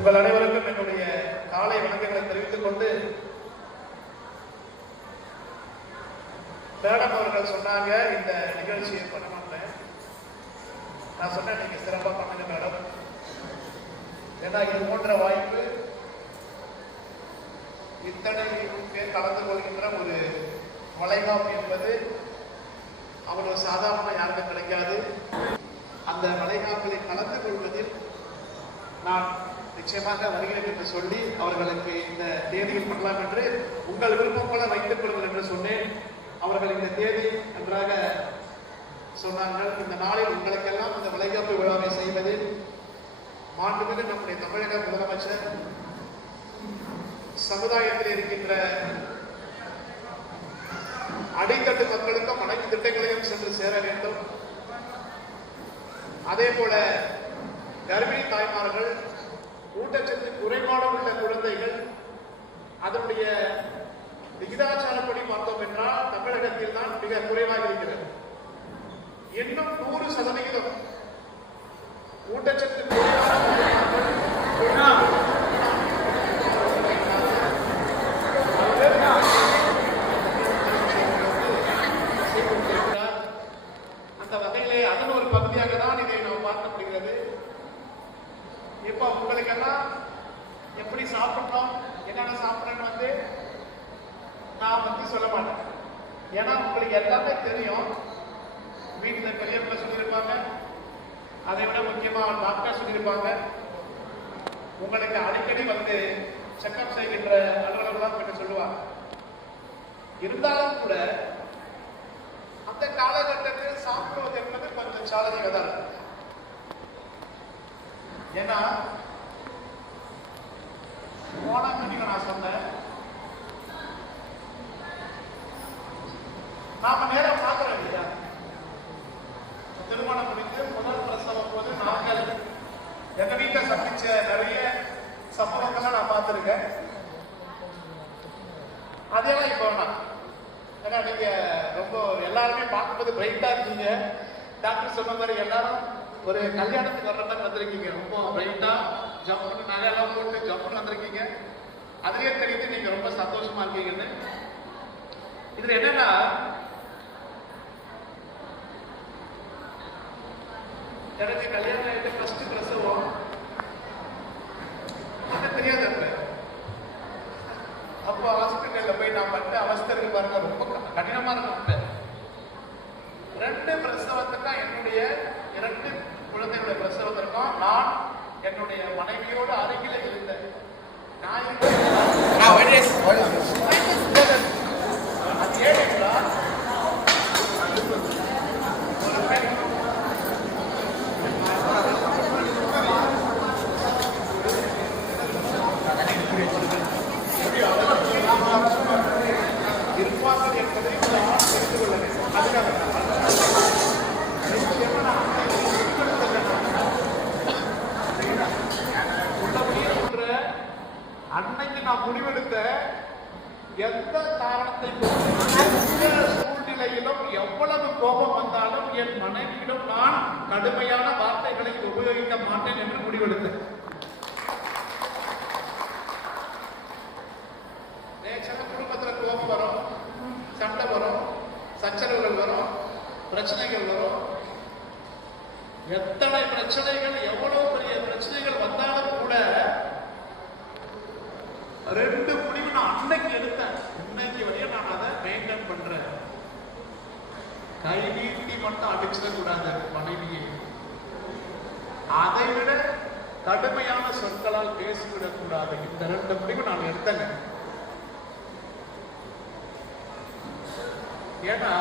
உங்கள் அனைவருக்கும் என்னுடைய காலை வணக்கங்களை தெரிவித்துக் கொண்டு, மேடம் அவர்கள் சொன்னாங்க இந்த நிகழ்ச்சியை பண்ணணும்னு. நான் சொன்னேன் நீங்க சிறப்பாக பண்ணுங்க மேடம், ஏன்னா இது போன்ற வாய்ப்பு இத்தனை பேர் கலந்து கொள்கின்ற ஒரு வளைகாப்பு என்பது அவ்வளவு சாதாரண யாருக்கும் கிடைக்காது. அந்த வளைகாப்பில் கலந்து கொள்வதில் நான் நிச்சயமாக வருகிறேன் என்று சொல்லி அவர்களுக்கு இந்த தேதியில் பண்ணலாம் என்று உங்கள் விருப்பம் போல வைத்துக் கொள்ளுங்கள் என்று சொன்னேன். அவர்கள் இந்த தேதி நன்றாக சொன்னார்கள். இந்த நாளில் உங்களுக்கெல்லாம் இந்த வளைகாப்பு விழாவை செய்வதில் மாண்புமிகு நம்முடைய தமிழக முதலமைச்சர் சமுதாயத்தில் இருக்கின்ற அடித்தட்டு மக்களுக்கும் அனைத்து திட்டங்களையும் சென்று சேர வேண்டும். அதே போல கர்ப்பிணி தாய்மார்கள், ஊட்டச்சத்து குறைபாடு உள்ள குழந்தைகள், அதனுடைய விகிதாச்சாரப்படி பார்த்தோம் என்றால் தமிழகத்தில் தான் மிக குறைவாக இருக்கிறது. இன்னும் 100% ஊட்டச்சத்து அந்த வகையிலே அதன் ஒரு பகுதியாக தான் இதை நாம் பார்க்க முடிகிறது. இப்ப உங்களுக்கெல்லாம் எப்படி சாப்பிடணும், என்னென்ன சாப்பிடணும் நான் சொல்ல மாட்டேன். ஏன்னா உங்களுக்கு எல்லாமே தெரியும். வீட்டில் பெரியவங்களை சொல்லியிருப்பாங்க, அதை விட முக்கியமா டாக்டர் சொல்லியிருப்பாங்க. உங்களுக்கு அடிக்கடி செக்அப் செய்கின்ற அலுவலர்கள் கிட்ட சொல்லுவாங்க. இருந்தாலும் கூட அந்த காலகட்டத்தில் சாப்பிடுவது என்பது கொஞ்சம் சாதனையாக தான் இருக்கு. ஏன்னா போன மீட்டிங்ல நான் சொன்னேன், நாம நேரம் பார்க்கிறோம் இல்லையா, திருமணம் முடிந்து முதல் பிரசவம் போது நாங்கள் எங்க வீட்டை சந்திச்ச நிறைய சம்பவங்கள்லாம் நான் பார்த்திருக்கேன். அதெல்லாம் இப்போ ஏன்னா நீங்க ரொம்ப எல்லாருமே பார்க்கும்போது பிரைட்டா இருக்கீங்க. டாக்டர் சொன்ன மாதிரி எல்லாரும் ஒரு கல்யாணத்துக்கு வர்ற மாதிரி வந்திருக்கீங்க. ரொம்ப பிரைட்டா ஜம்முன்னு நகையெல்லாம் போட்டு ஜம்முன்னு வந்திருக்கீங்க. அதுலயே தெரியுது நீங்க ரொம்ப சந்தோஷமா இருக்கீங்கன்னு. இதுல என்னன்னா, எனக்கு கல்யாணம் ஆகிட்டு ஃபர்ஸ்ட் பிரசவம் தெரியாது. அப்போ ஹாஸ்பிட்டல்ல போய் நான் பட்ட அவஸ்தை இருக்கு பாருங்க, ரொம்ப கடினமா இருக்கும். 2 பிரசவத்துக்கும் என்னுடைய 2 குழந்தைகளுடைய பிரசவத்திற்கும் நான் என்னுடைய மனைவியோடு அருகில இருந்தேன். நான் அது ஏனென்றா ஒரு பெண் இருப்பார்கள் என்பதை நான் தெரிந்து கொள்ள வேண்டும். அதுக்காக அன்னைக்கு நான் முடிவெடுத்த எந்த காரணத்தை சூழ்நிலையிலும் எவ்வளவு கோபம் வந்தாலும் என் மனைவியிடம் நான் கடுமையான வார்த்தைகளை உபயோகிக்க மாட்டேன் என்று முடிவெடுத்தேன். குடும்பத்துல கோபம் வரும், சண்டை வரும், சச்சரவுகள் வரும், பிரச்சனைகள் வரும். எத்தனை பிரச்சனைகள், எவ்வளவு பெரிய பிரச்சனைகள் வந்தாலும் கூட 2 முடிவு நான் அன்னைக்கு எடுத்தேன். இன்னைக்கு வரையும் நான் அதை மெயின்டைன் பண்றேன். கை நீட்டி மட்டும் அடிச்சிடக்கூடாது மனைவியை. அதை விட கடுமையான சொற்களால் பேசிவிடக் கூடாது. இந்த 2 முடிவு நான் எடுத்தேன். ஏன்னா